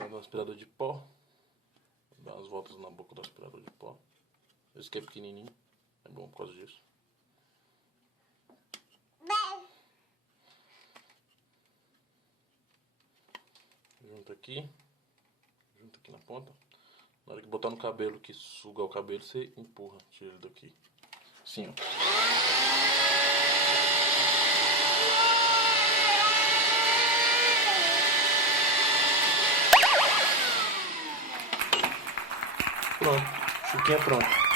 Pega um aspirador de pó. Dá umas voltas na boca do aspirador de pó. Esse aqui é pequenininho. É bom por causa disso. Junta aqui na ponta. Na hora que botar no cabelo, que suga o cabelo, você empurra, tira ele daqui. Assim, ó. Pronto, chuquinha pronto.